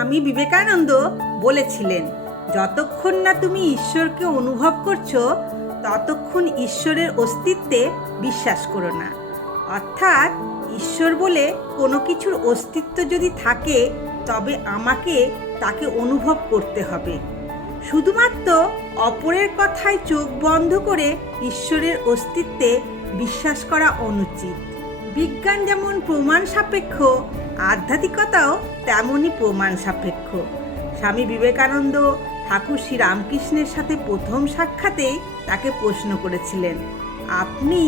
স্বামী বিবেকানন্দ বলেছিলেন, যতক্ষণ না তুমি ঈশ্বরকে অনুভব করছো ততক্ষণ ঈশ্বরের অস্তিত্বে বিশ্বাস করো না। অর্থাৎ ঈশ্বর বলে কোনো কিছুর অস্তিত্ব যদি থাকে তবে আমাকে তাকে অনুভব করতে হবে। শুধুমাত্র অপরের কথায় চোখ বন্ধ করে ঈশ্বরের অস্তিত্বে বিশ্বাস করা অনুচিত। বিজ্ঞান যেমন প্রমাণ সাপেক্ষ, আধ্যাত্মিকতাও তেমনই প্রমাণ সাপেক্ষ। স্বামী বিবেকানন্দ ঠাকুর শ্রী রামকৃষ্ণের সাথে প্রথম সাক্ষাতেই তাকে প্রশ্ন করেছিলেন, আপনি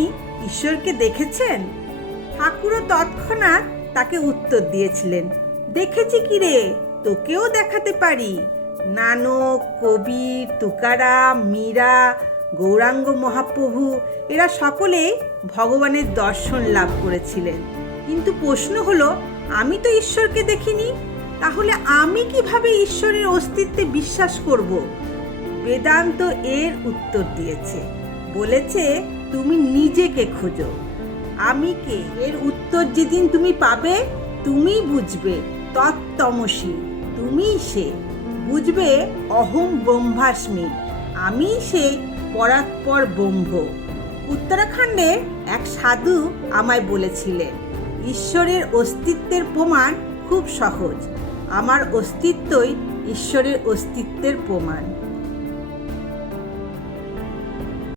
ঈশ্বরকে দেখেছেন? ঠাকুরও তৎক্ষণাৎ তাকে উত্তর দিয়েছিলেন, দেখেছি কি রে, তোকেও দেখাতে পারি। নানক, কবির, তুকারাম, মীরা, গৌরাঙ্গ মহাপ্রভু এরা সকলেই ভগবানের দর্শন লাভ করেছিলেন। কিন্তু প্রশ্ন হলো, আমি তো ঈশ্বরকে দেখিনি, তাহলে আমি কিভাবে ঈশ্বরের অস্তিত্বে বিশ্বাস করব? বেদান্ত এর উত্তর দিয়েছে, বলেছে তুমি নিজেকে খোঁজো। আমি কে এর উত্তর যেদিন তুমি পাবে তুমিই বুঝবে তত্ত্বমসি, তুমিই সে। বুঝবে অহং ব্রহ্মাস্মি, আমি সেই পরাৎপর ব্রহ্ম। উত্তরাখণ্ডের এক সাধু আমায় বলেছিলেন, ঈশ্বরের অস্তিত্বের প্রমাণ খুব সহজ, আমার অস্তিত্বই ঈশ্বরের অস্তিত্বের প্রমাণ।